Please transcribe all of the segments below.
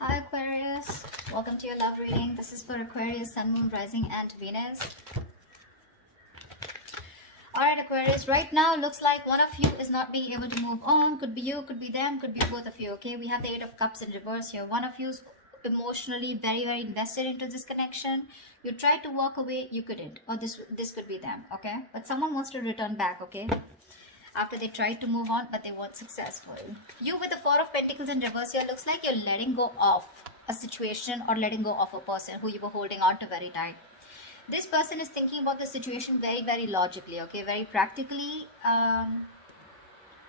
Hi Aquarius, welcome to your love reading. This is for Aquarius, Sun, Moon, Rising and Venus. Alright Aquarius, right now looks like one of you is not being able to move on. Could be you, could be them, could be both of you, okay? We have the Eight of Cups in reverse here. One of you is emotionally very invested into this connection. You tried to walk away, you couldn't. Or this could be them, okay? But someone wants to return back, okay? After they tried to move on but they weren't successful. You with the Four of Pentacles in reverse here, looks like you're letting go of a situation or letting go of a person who you were holding on to very tight. This person is thinking about the situation very logically, okay, very practically.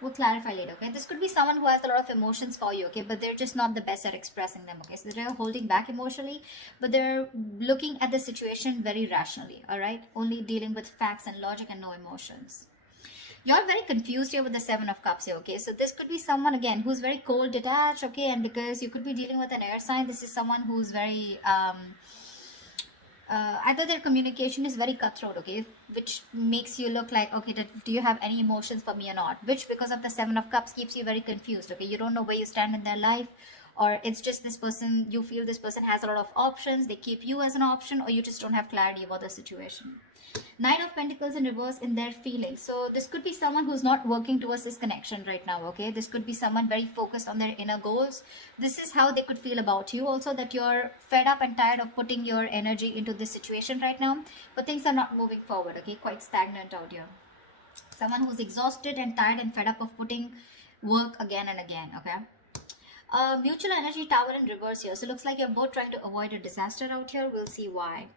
We'll clarify later, okay? This could be someone who has a lot of emotions for you, okay, but they're just not the best at expressing them, okay? So they're holding back emotionally, but they're looking at the situation very rationally, all right? Only dealing with facts and logic and no emotions. You're very confused here with the Seven of Cups here, okay? So this could be someone, again, who's very cold, detached, okay? And because you could be dealing with an air sign, this is someone who's very, either their communication is very cutthroat, okay? Which makes you look like, okay, do you have any emotions for me or not? Which, because of the Seven of Cups, keeps you very confused, okay? You don't know where you stand in their life, or it's just this person, you feel this person has a lot of options, they keep you as an option, or you just don't have clarity about the situation. Nine of Pentacles in reverse in their feelings. So this could be someone who's not working towards this connection right now, okay? This could be someone very focused on their inner goals. This is how they could feel about you also, that you're fed up and tired of putting your energy into this situation right now, but things are not moving forward, okay? Quite stagnant out here. Someone who's exhausted and tired and fed up of putting work again and again, okay? Mutual energy tower in reverse here. So it looks like you're both trying to avoid a disaster out here. We'll see why.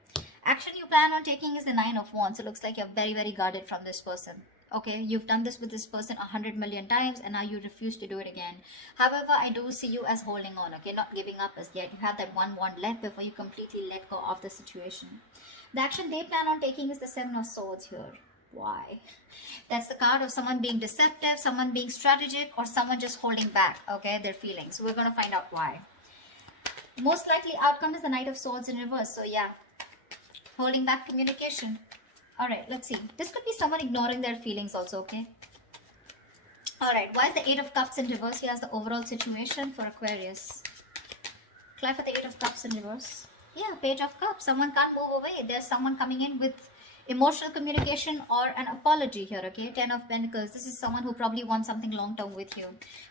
Action you plan on taking is the Nine of Wands. So it looks like you're very guarded from this person. Okay, you've done this with this person 100 million times and now you refuse to do it again. However, I do see you as holding on, okay, not giving up as yet. You have that one wand left before you completely let go of the situation. The action they plan on taking is the Seven of Swords here. Why? That's the card of someone being deceptive, someone being strategic, or someone just holding back, okay, their feelings. So we're going to find out why. Most likely outcome is the Knight of Swords in reverse. So yeah, holding back communication. Alright, let's see. This could be someone ignoring their feelings also, okay? Alright, why is the Eight of Cups in reverse? Here's the overall situation for Aquarius. Clarify the Eight of Cups in reverse. Yeah, Page of Cups. Someone can't move away. There's someone coming in with emotional communication or an apology here, okay? Ten of Pentacles. This is someone who probably wants something long-term with you.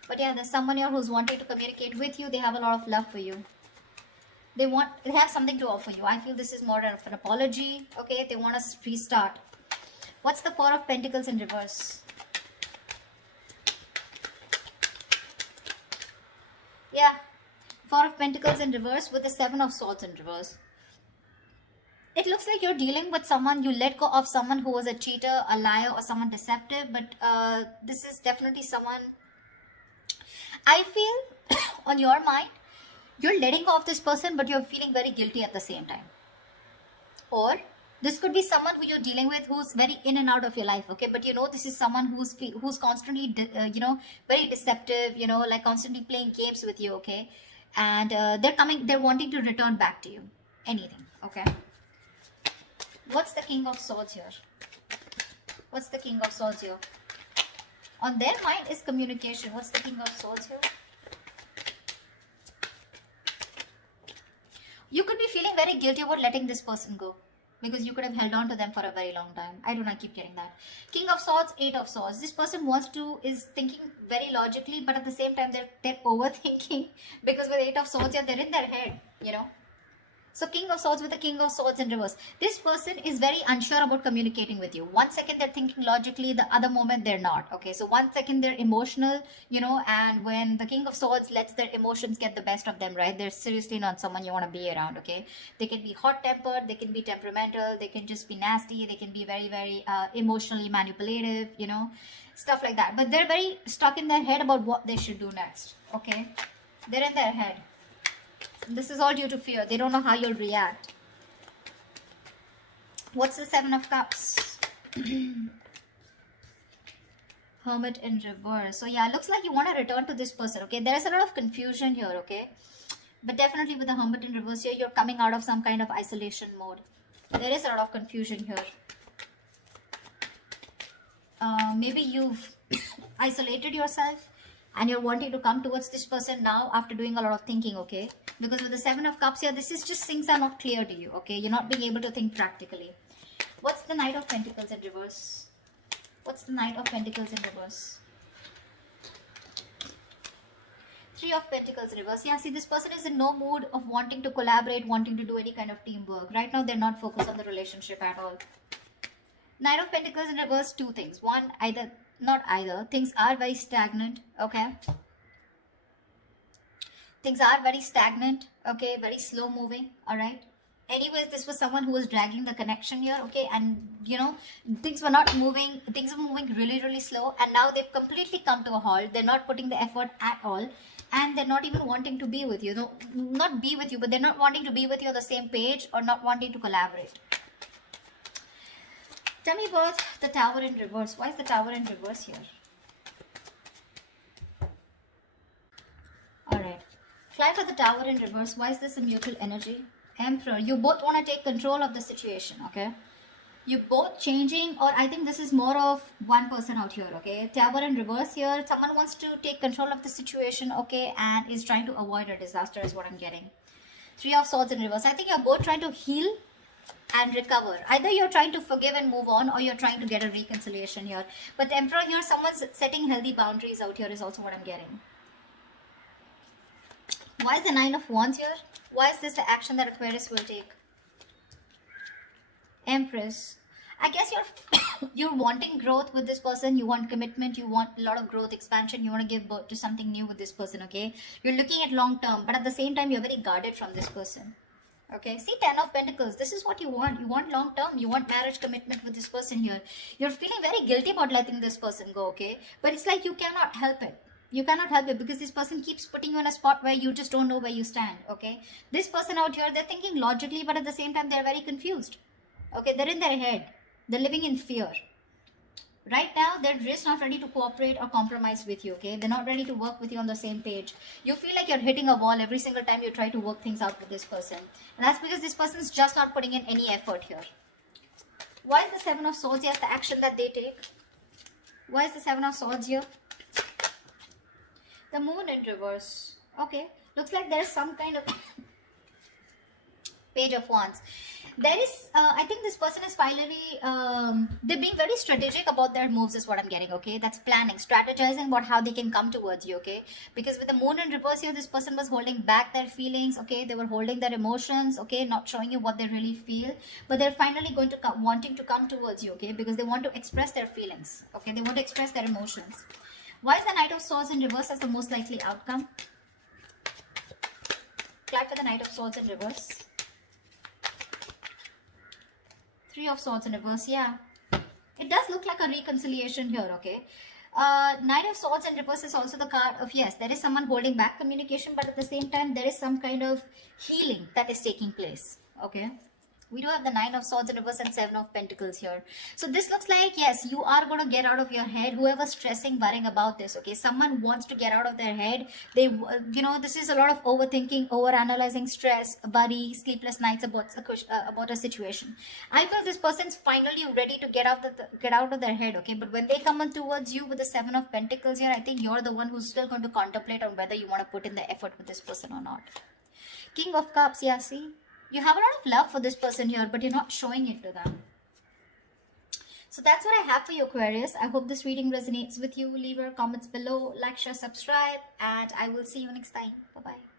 But yeah, there's someone here who's wanting to communicate with you. They have a lot of love for you. They have something to offer you. I feel this is more of an apology, okay? They want to restart. What's the Four of Pentacles in reverse? Yeah, Four of Pentacles in reverse with the Seven of Swords in reverse. It looks like you're dealing with someone, you let go of someone who was a cheater, a liar, or someone deceptive, but this is definitely someone, I feel, on your mind, you're letting go of this person, but you're feeling very guilty at the same time. Or this could be someone who you're dealing with who's very in and out of your life, okay? But you know, this is someone who's constantly, very deceptive, like constantly playing games with you, okay? And they're wanting to return back to you. Anything, okay? What's the King of Swords here? What's the King of Swords here? On their mind is communication. What's the King of Swords here? You could be feeling very guilty about letting this person go, because you could have held on to them for a very long time. I don't know, I keep getting that. King of Swords, Eight of Swords. This person is thinking very logically, but at the same time, they're overthinking, because with Eight of Swords, they're in their head, So King of Swords with the King of Swords in reverse. This person is very unsure about communicating with you. One second they're thinking logically, the other moment they're not. Okay, so one second they're emotional, and when the King of Swords lets their emotions get the best of them, right? They're seriously not someone you want to be around, okay? They can be hot-tempered, they can be temperamental, they can just be nasty, they can be very emotionally manipulative, stuff like that. But they're very stuck in their head about what they should do next, okay? They're in their head. This is all due to fear. They don't know how you'll react. What's the Seven of Cups? Hermit in reverse. So yeah, looks like you want to return to this person, okay? There is a lot of confusion here, okay? But definitely with the Hermit in reverse here, you're coming out of some kind of isolation mode. There is a lot of confusion here. Maybe you've isolated yourself. and you're wanting to come towards this person now after doing a lot of thinking, okay? Because with the Seven of Cups here, this is just things are not clear to you, okay? You're not being able to think practically. What's the Knight of Pentacles in reverse? What's the Knight of Pentacles in reverse? Three of Pentacles reverse. Yeah, see, this person is in no mood of wanting to collaborate, wanting to do any kind of teamwork. Right now, they're not focused on the relationship at all. Knight of Pentacles in reverse, two things. One, things are very stagnant, okay? Things are very stagnant, okay? Very slow moving, all right? Anyways, this was someone who was dragging the connection here, okay? And, you know, things were not moving. Things were moving really, really slow. And now they've completely come to a halt. They're not putting the effort at all. And they're not even wanting to be with you. No, not be with you, but they're not wanting to be with you on the same page or not wanting to collaborate. Tell me about the Tower in reverse. Why is the Tower in reverse here? Alright. Fly for the Tower in reverse. Why is this a mutual energy? Emperor. You both want to take control of the situation, okay? You both changing, or I think this is more of one person out here, okay? Tower in reverse here. Someone wants to take control of the situation, okay? And is trying to avoid a disaster is what I'm getting. Three of Swords in reverse. I think you're both trying to heal and recover. Either you're trying to forgive and move on, or you're trying to get a reconciliation here. But Emperor here, someone's setting healthy boundaries out here is also what I'm getting. Why is the Nine of Wands here? Why is this the action that Aquarius will take? Empress. I guess you're wanting growth with this person. You want commitment. You want a lot of growth, expansion. You want to give birth to something new with this person, okay? You're looking at long term, but at the same time, you're very guarded from this person. Okay, see, 10 of Pentacles. This is what you want. You want long term. You want marriage commitment with this person here. You're feeling very guilty about letting this person go, okay? But it's like you cannot help it. You cannot help it because this person keeps putting you in a spot where you just don't know where you stand, okay? This person out here, they're thinking logically, but at the same time, they're very confused. Okay, they're in their head. They're living in fear. Right now, they're just not ready to cooperate or compromise with you, okay? They're not ready to work with you on the same page. You feel like you're hitting a wall every single time you try to work things out with this person. And that's because this person's just not putting in any effort here. Why is the Seven of Swords here? The action that they take. Why is the Seven of Swords here? The Moon in reverse. Okay. Looks like there's some kind of Page of Wands. There is, I think this person is finally, they're being very strategic about their moves is what I'm getting, okay? That's planning, strategizing about how they can come towards you, okay? Because with the Moon in reverse here, this person was holding back their feelings, okay? They were holding their emotions, okay? Not showing you what they really feel. But they're finally going to come, wanting to come towards you, okay? Because they want to express their feelings, okay? They want to express their emotions. Why is the Knight of Swords in reverse as the most likely outcome? Clap for the Knight of Swords in reverse. Three of Swords in reverse, yeah. It does look like a reconciliation here, okay? Knight of Swords in reverse is also the card of, yes, there is someone holding back communication, but at the same time, there is some kind of healing that is taking place, okay? We do have the Nine of Swords in reverse and Seven of Pentacles here. So this looks like, yes, you are going to get out of your head. Whoever's stressing, worrying about this, okay? Someone wants to get out of their head. They, you know, this is a lot of overthinking, overanalyzing, stress, worry, sleepless nights about a situation. I feel this person's finally ready to get out of their head, okay? But when they come on towards you with the Seven of Pentacles here, I think you're the one who's still going to contemplate on whether you want to put in the effort with this person or not. King of Cups, yeah, see? You have a lot of love for this person here, but you're not showing it to them. So that's what I have for you, Aquarius. I hope this reading resonates with you. Leave your comments below, like, share, subscribe, and I will see you next time. Bye-bye.